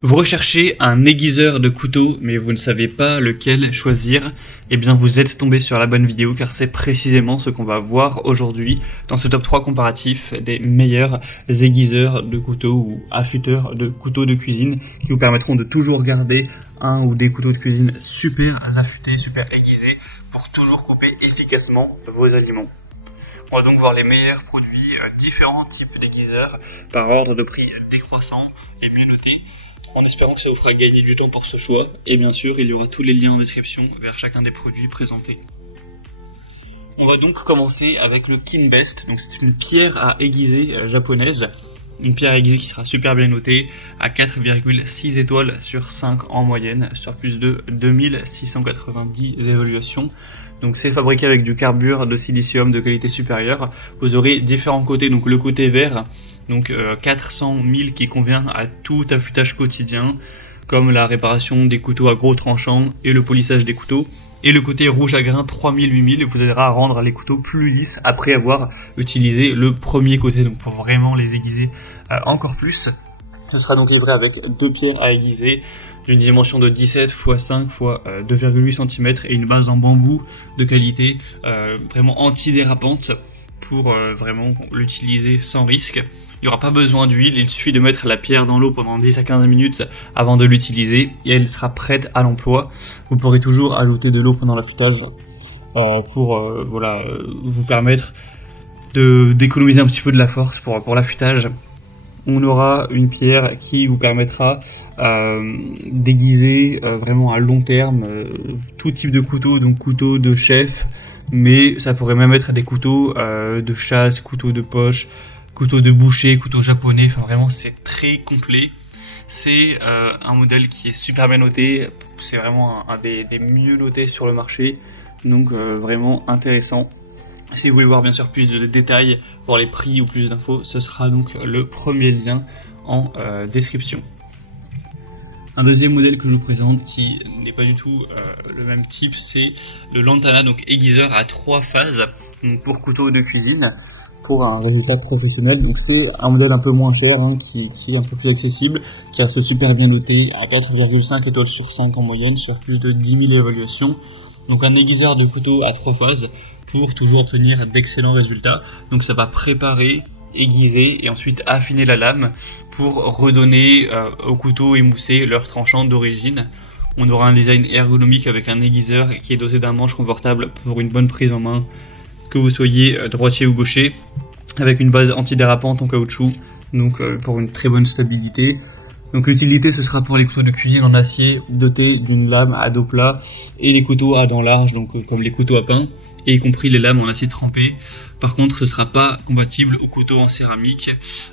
Vous recherchez un aiguiseur de couteau, mais vous ne savez pas lequel choisir, eh bien vous êtes tombé sur la bonne vidéo car c'est précisément ce qu'on va voir aujourd'hui dans ce top 3 comparatif des meilleurs aiguiseurs de couteaux ou affûteurs de couteaux de cuisine qui vous permettront de toujours garder un ou des couteaux de cuisine super affûtés, super aiguisés pour toujours couper efficacement vos aliments. On va donc voir les meilleurs produits, différents types d'aiguiseurs par ordre de prix décroissant et mieux notés, en espérant que ça vous fera gagner du temps pour ce choix. Et bien sûr, il y aura tous les liens en description vers chacun des produits présentés. On va donc commencer avec le Kinbest. Donc c'est une pierre à aiguiser japonaise. Une pierre à aiguiser qui sera super bien notée à 4,6 étoiles sur 5 en moyenne, sur plus de 2690 évaluations. Donc c'est fabriqué avec du carbure de silicium de qualité supérieure. Vous aurez différents côtés, donc le côté vert, donc 400 000 qui convient à tout affûtage quotidien, comme la réparation des couteaux à gros tranchants et le polissage des couteaux. Et le côté rouge à grain 3000-8000 vous aidera à rendre les couteaux plus lisses après avoir utilisé le premier côté, donc pour vraiment les aiguiser encore plus. Ce sera donc livré avec deux pierres à aiguiser d'une dimension de 17 x 5 x 2,8 cm et une base en bambou de qualité vraiment anti-dérapante pour vraiment l'utiliser sans risque. Il n'y aura pas besoin d'huile, il suffit de mettre la pierre dans l'eau pendant 10 à 15 minutes avant de l'utiliser et elle sera prête à l'emploi. Vous pourrez toujours ajouter de l'eau pendant l'affûtage pour vous permettre d'économiser un petit peu de la force pour l'affûtage. On aura une pierre qui vous permettra d'aiguiser vraiment à long terme tout type de couteau, donc couteau de chef, mais ça pourrait même être des couteaux de chasse, couteaux de poche, couteau de boucher, couteau japonais, enfin vraiment c'est très complet. C'est un modèle qui est super bien noté, c'est vraiment un des mieux notés sur le marché, donc vraiment intéressant. Si vous voulez voir bien sûr plus de détails, voir les prix ou plus d'infos, ce sera donc le premier lien en description. Un deuxième modèle que je vous présente qui n'est pas du tout le même type, c'est le Lantana, donc aiguiseur à 3 phases, donc pour couteau de cuisine, pour un résultat professionnel. Donc c'est un modèle un peu moins cher, qui est un peu plus accessible, qui reste super bien noté à 4,5 étoiles sur 5 en moyenne, sur plus de 10 000 évaluations. Donc un aiguiseur de couteau à 3 phases pour toujours obtenir d'excellents résultats. Donc ça va préparer, aiguiser et ensuite affiner la lame pour redonner au couteau émoussé leur tranchant d'origine. On aura un design ergonomique avec un aiguiseur qui est doté d'un manche confortable pour une bonne prise en main, que vous soyez droitier ou gaucher, avec une base antidérapante en caoutchouc, donc pour une très bonne stabilité. Donc l'utilité ce sera pour les couteaux de cuisine en acier dotés d'une lame à dos plat et les couteaux à dents larges, donc comme les couteaux à pain, et y compris les lames en acier trempé. Par contre ce sera pas compatible aux couteaux en céramique,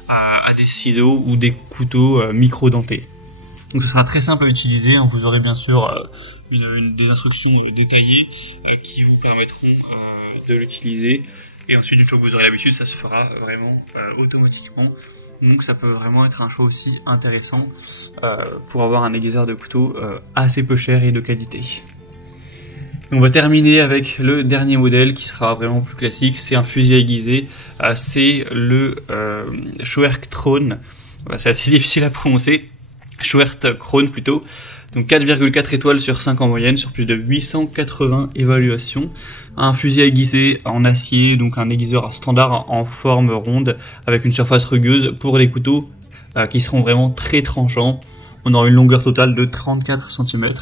à des ciseaux ou des couteaux micro-dentés. Donc ce sera très simple à utiliser, vous aurez bien sûr des instructions détaillées qui vous permettront de l'utiliser, et ensuite une fois que vous aurez l'habitude ça se fera vraiment automatiquement. Donc ça peut vraiment être un choix aussi intéressant pour avoir un aiguiseur de couteau assez peu cher et de qualité. On va terminer avec le dernier modèle qui sera vraiment plus classique, c'est un fusil aiguisé, c'est le Schwertkrone, c'est assez difficile à prononcer, Schwertkrone plutôt, donc 4,4 étoiles sur 5 en moyenne, sur plus de 880 évaluations. Un fusil aiguisé en acier, donc un aiguiseur standard en forme ronde, avec une surface rugueuse pour les couteaux qui seront vraiment très tranchants. On aura une longueur totale de 34 cm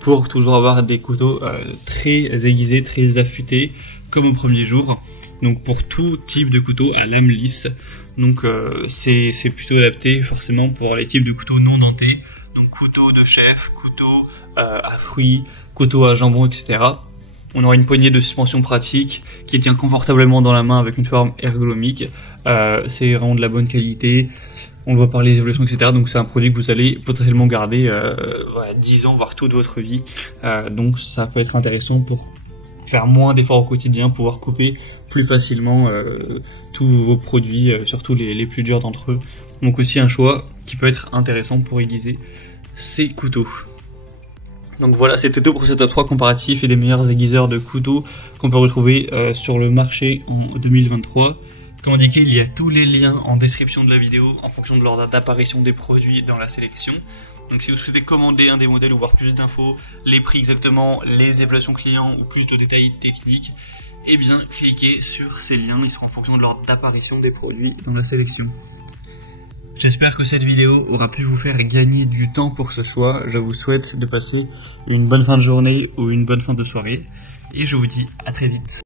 pour toujours avoir des couteaux très aiguisés, très affûtés, comme au premier jour. Donc pour tout type de couteau à lame lisse. Donc c'est plutôt adapté forcément pour les types de couteaux non dentés. Donc couteau de chef, couteau à fruits, couteau à jambon, etc. On aura une poignée de suspension pratique qui tient confortablement dans la main avec une forme ergonomique. C'est vraiment de la bonne qualité. On le voit par les évolutions, etc. Donc c'est un produit que vous allez potentiellement garder 10 ans, voire toute votre vie. Donc ça peut être intéressant pour faire moins d'efforts au quotidien, pouvoir couper plus facilement tous vos produits, surtout les plus durs d'entre eux. Donc aussi un choix qui peut être intéressant pour aiguiser ces couteaux. Donc voilà, c'était tout pour ce top 3 comparatif et des meilleurs aiguiseurs de couteaux qu'on peut retrouver sur le marché en 2023. Comme indiqué, il y a tous les liens en description de la vidéo en fonction de l'ordre d'apparition des produits dans la sélection. Donc si vous souhaitez commander un des modèles ou voir plus d'infos, les prix exactement, les évaluations clients ou plus de détails techniques, eh bien cliquez sur ces liens, ils seront en fonction de l'ordre d'apparition des produits dans la sélection. J'espère que cette vidéo aura pu vous faire gagner du temps pour ce soir. Je vous souhaite de passer une bonne fin de journée ou une bonne fin de soirée. Et je vous dis à très vite.